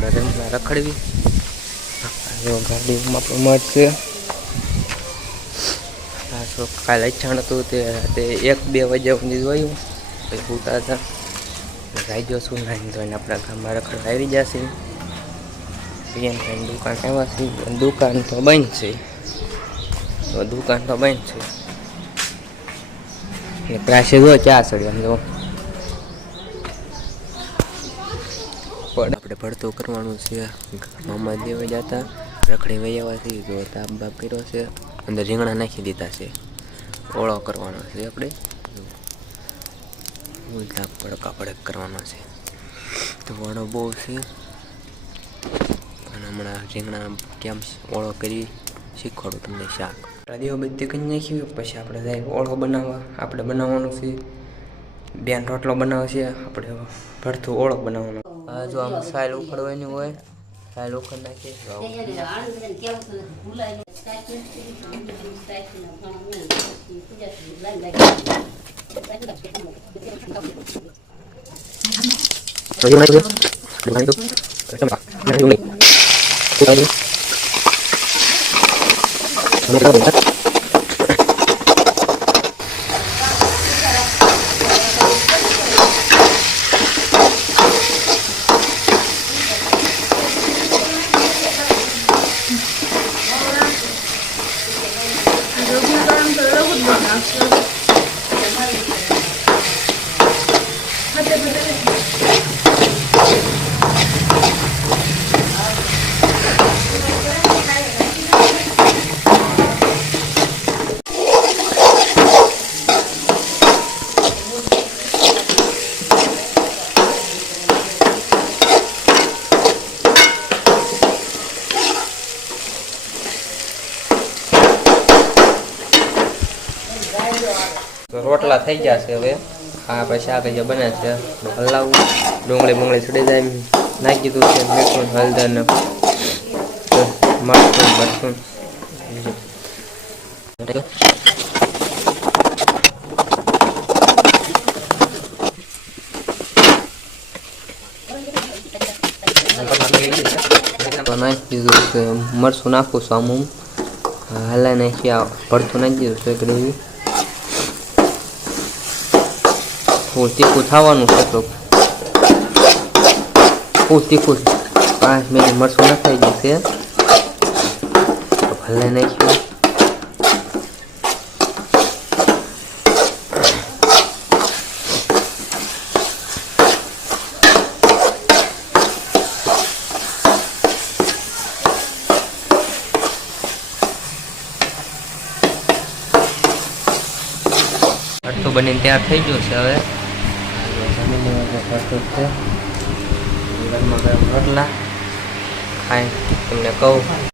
આપણે રેમ્પમાં રખડવી ગાડીમાં આપણું મત છે આ તો કાલે અચાણ હતું તે રાતે એક બે વાગ્યા સુધી જોયું પછી ફૂટા હતા શું છું તો જોઈને આપણા ગામમાં રખડવા આવી જશે પીએમભાઈની દુકાન આવ્યા છે દુકાન તો બંધ છે તો દુકાન તો બંધ છે પ્રાઇસે જો ચા સડ્યો આમ જો પડે આપણે ભરતો કરવાનું છે મામા દેવા જતા રખડી વૈયાવાથી જો તાપ બાપ કર્યો છે અંદર રીંગણા નાખી દીધા છે ઓળો કરવાનો છે આપણે તાપ પડકા પડક કરવાનો છે તો વડો બહુ છે અને હમણાં રીંગણા કેમ ઓળો કરી શીખવાડું તમને શાક દીવો બધી કરી નાખી પછી આપણે જાય ઓળો બનાવવા આપણે બનાવવાનું છે બેન રોટલો બનાવશે આપણે ભરતું ઓળખ બનાવવાનો જો આમ સાયલું ખડવાની હોય સાયલું ખડ નાખીએ તો રોટલા થઈ ગયા છે હવે આ પછી આગે જે બને છે ભલ્લાવું ડુંગળી મંગળી છડી જાય નાખી દીધું છે મેં થોડું હળદર નાખ તો માર્ક તો બધું તો નઈ યુ મર સુનાખો સામું હલાને કે પડતું નહિ જો છોકરે ખોટી ઉઠાવાનું હતું ખોટી કુલ પાસ મે મરચું ન થઈ ગયું છે ભલેને કે અડધું બનીન તૈયાર થઈ ગયું છે હવે કરશે ઘરમાં ગરમ રોટલા ખાય તમને કહું